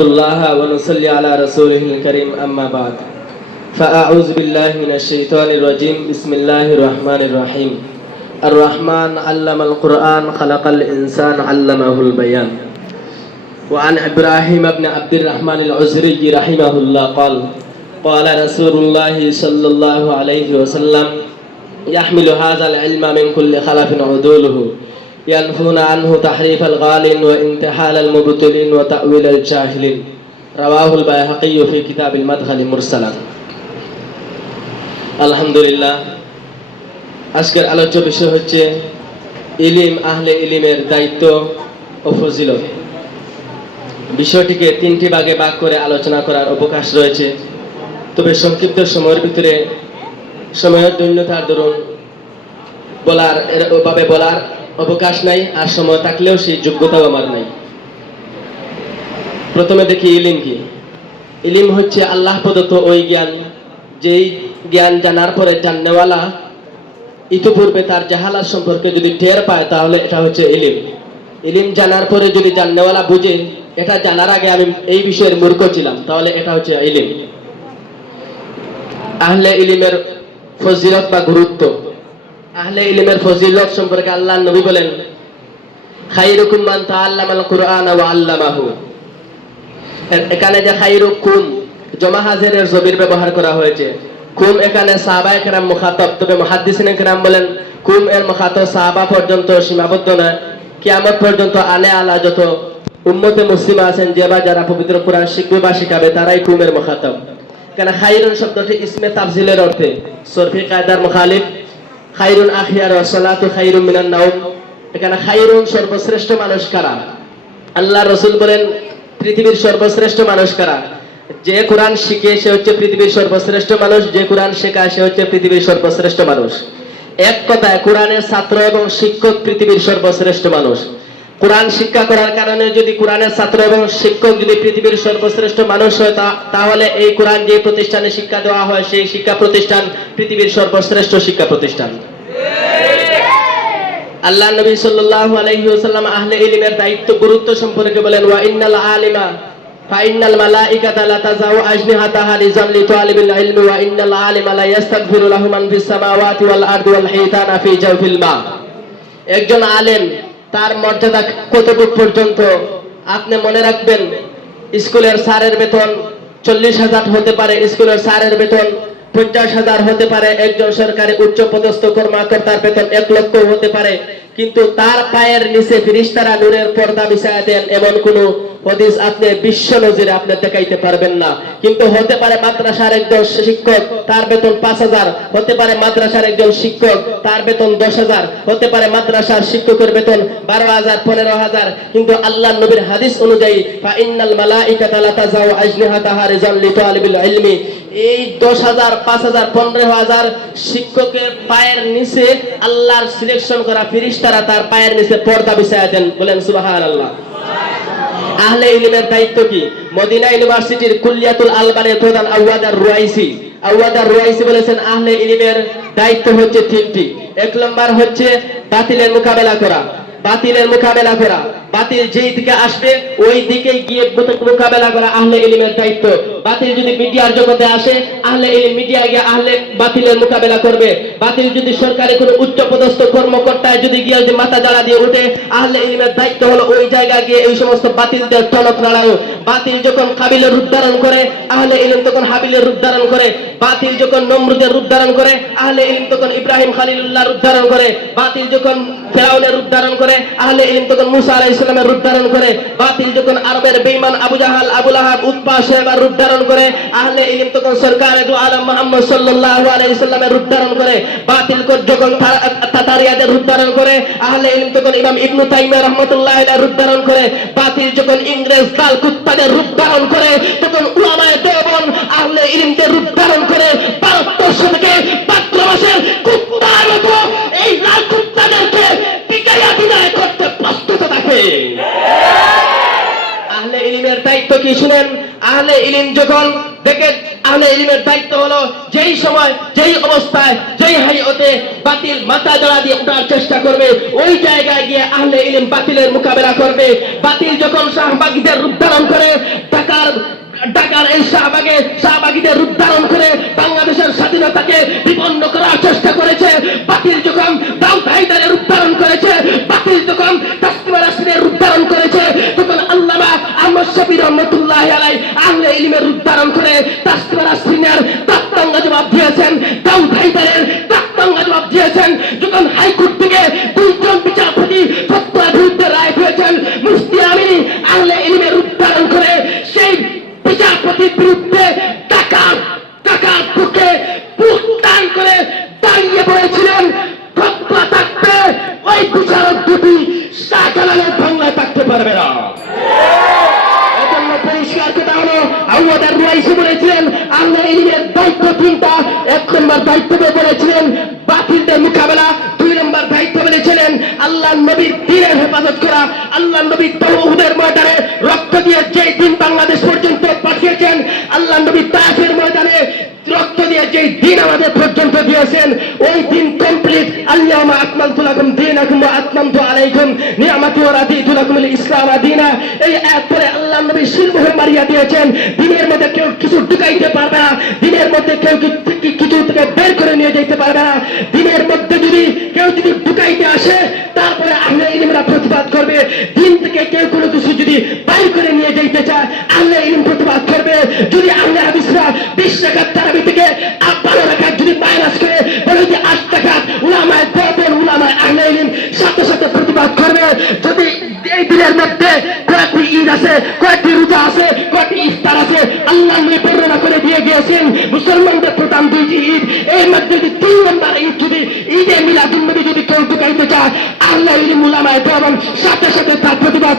الله ونصلي على رسوله الكريم أما بعد فأعوذ بالله من الشيطان الرجيم بسم الله الرحمن الرحيم الرحمن علم القرآن خلق الإنسان علمه البيان وعن إبراهيم بن عبد الرحمن العزري رحمه الله قال رسول الله صلى الله عليه وسلم يحمل هذا العلم من كل خلف عدوله ينفون عنه تحريف الغالين وانتحال المبتلين وتأويل الجاهلين رواه البيهقي في كتاب المدخل مرسلا আলহামদুলিল্লাহ। আজকের আলোচ্য বিষয় হচ্ছে ইলম, আহলে ইলমের দায়িত্ব ও ফজিলত। বিষয়টিকে তিনটি ভাগে ভাগ করে আলোচনা করার অবকাশ রয়েছে, তবে সংক্ষিপ্ত সময়ের ভিতরে সময়ের দৈন্যতার দরুন বলার অবকাশ নাই, আর সময় থাকলেও সেই যোগ্যতাও আমার নাই। প্রথমে দেখি ইলম কি। ইলম হচ্ছে আল্লাহ প্রদত্ত ওই জ্ঞান, যেই জ্ঞান জানার পরে জাননেওয়ালা ইতিপূর্বে তার জাহালাত সম্পর্কে যদি টের পায় তাহলে এটা হচ্ছে ইলম। ইলম জানার পরে যদি জাননেওয়ালা বুঝে এটা জানার আগে আমি এই বিষয়ের মূর্খ ছিলাম, তাহলে এটা হচ্ছে ইলম। আহলে ইলমের ফজিলত বা গুরুত্ব। আহলে ইলমের ফজিলত সম্পর্কে আল্লাহর নবী বলেন, খায়রুকুম মান তাআল্লামাল কুরআন ওয়া আল্লামাহু। এখানে যে খায়রুকুম জমা হাজিরের জমির ব্যবহার করা হয়েছে। কুম এখানে সাহাবায়ে কেরাম মুখাতাব, তবে মুহাদ্দিসিনে কেরাম বলেন কুম এর মুখাতাব সাহাবা পর্যন্ত সীমাবদ্ধ নয়, কিয়ামত পর্যন্ত আলে আলা যত উম্মতে মুসলিমা আছেন, যে বা যারা পবিত্র কোরআন শিখবে বা শিখাবে তারাই কুমের মুখাতাব। কেন খায়রুন শব্দটি ইসমে তাফজিলের অর্থে, সরফি কায়দার মুখালিফ। খায়রুন আখিয়ার ওয়া সালাতু খায়রুম মিনান নাওম। এখানে খায়রুন সর্বশ্রেষ্ঠ মানুষ কারা? আল্লাহ রাসূল বলেন পৃথিবীর সর্বশ্রেষ্ঠ মানুষ কারা? যে কোরআন শিখে সে হচ্ছে পৃথিবীর সর্বশ্রেষ্ঠ মানুষ, যে কোরআন শেখায় সে হচ্ছে পৃথিবীর সর্বশ্রেষ্ঠ মানুষ। এক কথায় কোরআনের ছাত্র এবং শিক্ষক পৃথিবীর সর্বশ্রেষ্ঠ মানুষ। কোরআন শিক্ষা করার কারণে যদি কোরআনের ছাত্র এবং শিক্ষক যদি পৃথিবীর সর্বশ্রেষ্ঠ মানুষ হয়, তাহলে এই কোরআন যে প্রতিষ্ঠানে শিক্ষা দেওয়া হয় সেই শিক্ষা প্রতিষ্ঠান পৃথিবীর সর্বশ্রেষ্ঠ শিক্ষা প্রতিষ্ঠান। আল্লাহ নবী সাল্লাল্লাহু আলাইহি ওয়াসাল্লাম আহলে ইলমের দায়িত্ব গুরুত্ব সম্পর্কে বলেন, ওয়া ইন্নাল আলিমা ফাইনাল মালাইকাতা লা তাযাউ আজনিহাতাহা লিজাল্লি তালিবিল ইলমি ওয়া ইন্নাল আলিমা লা ইস্তাগফিরু লাহু মান ফিস সামাওয়াতি ওয়াল আরদি ওয়াল হিতানা ফি জাওফিল মা। একজন আলেম তার মর্যাদা কতটুকু পর্যন্ত আপনি মনে রাখবেন। স্কুলের স্যারের বেতন 40,000 হতে পারে, স্কুলের স্যারের বেতন 50,000 হতে পারে, একজন সরকারি উচ্চ পদস্থ কর্মকর্তার বেতন 1 লক্ষ হতে পারে, কিন্তু তার পায়ের নিচে ফেরেশতারা নূরের পর্দা বিছায়া দেন এমন কোন হাদিস আপনি বিশ্ব নজিরে আপনি দেখাইতে পারবেন না। কিন্তু হতে পারে মাদ্রাসার একজন শিক্ষক তার বেতন 5,000, হতে পারে মাদ্রাসার একজন শিক্ষক তার বেতন 10,000, হতে পারে মাদ্রাসার শিক্ষকের বেতন 12,000 15,000, কিন্তু আল্লাহর নবীর হাদিস অনুযায়ী ফা ইন্নাল মালাইকাতা লা তাযাউ আজনিহাতাহা লিজাল্লি তালিবিল ইলমি, এই 10,000 5,000 15,000 শিক্ষকের পায়ের নিচে আল্লাহর সিলেকশন করা ফেরেশতারা তার পায়ের নিচে পর্দা বিছায়া দেন। বলেন সুবহানাল্লাহ। আহলে ইলমের দায়িত্ব কি? মদিনা ইউনিভার্সিটির কুল্লিয়াতুল আলবানের প্রধান আওয়াদ আর-রুয়াইসি বলেছেন আহলে ইলমের দায়িত্ব হচ্ছে তিনটি। 1 নম্বর হচ্ছে বাতিলের মোকাবেলা করা। বাতিল যেই দিকে আসবে ওই দিকে গিয়ে মোকাবেলা করা আহলে ইলমের দায়িত্ব। বাতিল যদি মিডিয়ার জগতে আসে, আহলে ইলম মিডিয়া গিয়ে বাতিলের মোকাবেলা করবে। বাতিল যদি সরকারি কোনো উচ্চ পদস্থ কর্মকর্তায় যদি গিয়ে মাথা দাঁড়া দিয়ে ওঠে, আহলে ইলমের দায়িত্ব হলো ওই জায়গায় গিয়ে এই সমস্ত বাতিলদের টনক নাড়ানো। বাতিল যখন কাবিলের রূপ ধারণ করে, আহলে ইলম তখন হাবিলের রূপ ধারণ করে। বাতিল যখন নমরুদের রূপ ধারণ করে, আহলে ইলম তখন ইব্রাহিম খলিলুল্লাহ রূপ ধারণ করে। বাতিল যখন ফেরাউনের রূপ ধারণ করে, আহলে ইলম তখন মুসা আলাইহিস সালামের রূপ ধারণ করে। বাতিল যখন আরবের বেঈমান আবু জাহাল, আবু লাহাব, উতবা, শায়বার রূপ ধারণ করে, আহলে ইলম তখন সরকারে দু আলম মুহাম্মদ সাল্লাল্লাহু আলাইহি সাল্লামের রূপ ধারণ করে। বাতিল যখন তাতারিয়াদের রূপ ধারণ করে, আহলে ইলম তখন ইমাম ইবনে তাইমিয়া রাহমাতুল্লাহি আলাইহি রূপ ধারণ করে। বাতিল যখন ইংরেজ দাল কুত্তাদের রূপ ধারণ করে, তখন উলামায়ে দেওবন্দ আহলে ইলমদের রূপ ধারণ করে 72 থেকে ভাদ্র মাসের কুত্তার মতো এই লাল কুত্তাদেরকে পিটাইয়া বিদায় করতে প্রস্তুত থাকে। আহলে ইলমের দায়িত্ব কি শুনেন? আহলে ইলম যখন দেখে আহলে ইলমের দায়িত্ব হলো যেই সময় যেই অবস্থায় যেই হাইয়তে বাতিল মাথা জড়া দিয়ে ওঠার চেষ্টা করবে, ওই জায়গায় গিয়ে আহলে ইলম বাতিলের মোকাবেলা করবে। বাতিল যখন শাহবাগীদের রূপ ধারণ করে ঢাকার এই শাহবাগীদের রূপ ধারণ করে বাংলাদেশের স্বাধীনতাকে বিপন্ন করার চেষ্টা করেছে, বাতিল যখন দাউদ হায়দারের রূপ ধারণ করেছে, বাতিল যখন তাসলিমা নাসরিনের রূপ ধারণ করেছে, তখন আল্লামা আহমদ শফী রহমাতুল্লাহি আলাইহি আহলে ইলমের রূপ ধারণ করে তাসলিমা নাসরিনের তাত্তাঙ্গা জবাব দিয়েছেন, দাউদ হায়দারের তাত্তাঙ্গা জবাব দিয়েছেন। যখন হাইকোর্ট থেকে দুইজন বিচারপতি ফতোয়ার বিরুদ্ধে রায় দিয়েছেন, মুফতি আমিনী আহলে ইলমের রূপ ধারণ করে সেই বিচারপতির বিরুদ্ধে টাকার বুকে বুক টান করে দাঁড়িয়ে পড়েছিলেন। ফতোয়া থাকবে, ওই বিচারক দুটি শাহজালালের বাংলায় থাকতে পারবে না। এজন্য পরিষ্কার কথা হলো, আউয়াদার রুয়াইসি বলেছিলেন আহলে ইলমের দায়িত্ব তিনটা। 1 নম্বর দায়িত্ব বলেছিলেন বাতিলদের মোকাবেলা, 2 নম্বর দায়িত্ব বলেছিলেন আল্লাহর নবীর দ্বীনের হেফাজত করা। আল্লাহর নবী তাওহীদের ময়দানে রক্ত দিয়ে যে দিন বাংলাদেশ পর্যন্ত পাঠিয়েছেন, আল্লাহর নবী তায়েফের ময়দানে রক্ত দিয়ে যে দিন আমাদের পর্যন্ত দিয়েছেন, ওই দিন কমপ্লিট। আল-ইয়াওমা আকমালতু লাকুম দীনাকুম ওয়া আতমামতু আলাইকুম নি'মাতি ওয়া রাদিতু লাকুমুল ইসলাম দীনা। এই আয়াত পরে আল্লাহর নবী শিরমোহর মারিয়া দিয়েছেন, দিনের মধ্যে কেউ কিছু ঢুকাইতে পারবে না, দিনের মধ্যে কেউ কিছু থেকে বের করে নিয়ে যেতে পারবে না। দিনের মধ্যে কেউ যদি ঢুকাইতে আসে, তারপরে আহলে ইলমরা প্রতিবাদ করবে। দিন থেকে কেউ কোনো কিছু যদি বাইর করে নিয়ে যেতে চায়, আহলে ইলম প্রতিবাদ করবে। যদি আহলে হাদিসরা 20 রাকাত তারাবি থেকে 12 রাকাত যদি মাইনাস করে বলে যে 8 রাকাত, উলামায়ে দেওবন্দ উলামায়ে আহলে ইলম সাথে সাথে প্রতিবাদ করবে। যদি এই দিনের মধ্যে কয়েকটি ঈদ আছে, কয়েকটি রোজা আছে, কয়েকটি ইফতার আছে, আল্লাহ নবী বর্ণনা করে দিয়ে গিয়েছেন মুসলমানদের প্রধান 2টি ঈদ, এর মধ্যে যদি 3 নম্বর ঈদ যদি ঈদে মিলাদুন নবী যদি কেউ ঢুকাইতে চায়, আহলে ইলম উলামায়ে দেওবন্দ সাথে সাথে তার প্রতিবাদ